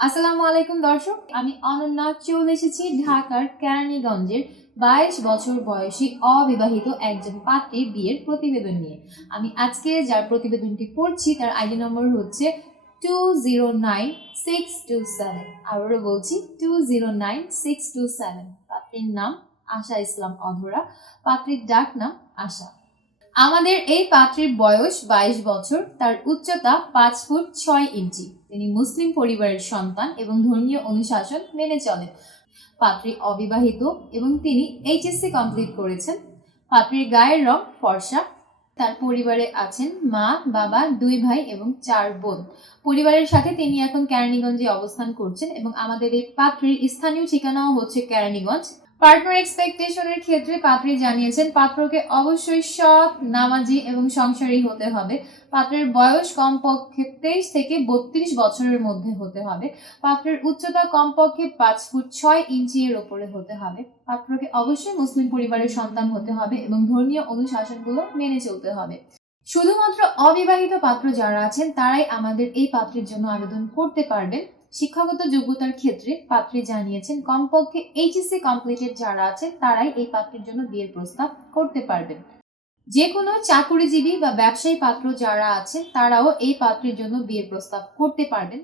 আসসালামু আলাইকুম দর্শক, আমি অনন্যা চলে এসেছি ঢাকার কেরানীগঞ্জের 22 বছর বয়সী অবিবাহিত একজন পাত্রীর বিয়ের প্রতিবেদন নিয়ে। আমি আজকে যার প্রতিবেদনটি পড়ছি তার আইডি নম্বর হচ্ছে 209627। আবারও বলছি 209627। পাত্রীর নাম আশা ইসলাম অধরা, পাত্রীর ডাক নাম আশা। আমাদের এই পাত্রীর বয়স 22 বছর, তার উচ্চতা 5 ফুট 6 ইঞ্চি। তিনি মুসলিম পরিবারের সন্তান এবং ধর্মীয় অনুশাসন মেনে চলেন। পাত্রী অবিবাহিত এবং তিনি এইচএসসি কমপ্লিট করেছেন। পাত্রীর গায়ের রং ফর্সা। তার পরিবারে আছেন মা, বাবা, 2 ভাই এবং 4 বোন। পরিবারের সাথে তিনি এখন কেরানীগঞ্জে অবস্থান করছেন এবং আমাদের এই পাত্রীর স্থানীয় ঠিকানাও হচ্ছে কেরানীগঞ্জ। পার্টনার এক্সপেকটেশনের ক্ষেত্রে পাত্রী জানিয়েছেন পাত্রকে অবশ্যই সৎ, নামাজি এবং সংসারী হতে হবে। পাত্রের বয়স কমপক্ষে 23 থেকে 32 বছরের মধ্যে হতে হবে। পাত্রের উচ্চতা কমপক্ষে 5 ফুট 6 ইঞ্চি এর উপরে হতে হবে। পাত্রকে অবশ্যই মুসলিম পরিবারের সন্তান হতে হবে এবং ধর্মীয় অনুশাসনগুলো মেনে চলতে হবে। শুধুমাত্র অবিবাহিত পাত্র যারা আছেন তারাই আমাদের এই পাত্রের জন্য আবেদন করতে পারবেন। শিক্ষাগত যোগ্যতার ক্ষেত্রে পাত্রী জানিয়েছেন কমপক্ষে এইচএসসি কমপ্লিটেড যারা আছেন তারাই এই পাত্রের জন্য বিয়ের প্রস্তাব করতে পারবেন। যে কোনো চাকুরিজীবী বা ব্যবসায়ী পাত্র যারা আছেন তারাও এই পাত্রের জন্য বিয়ের প্রস্তাব করতে পারবেন।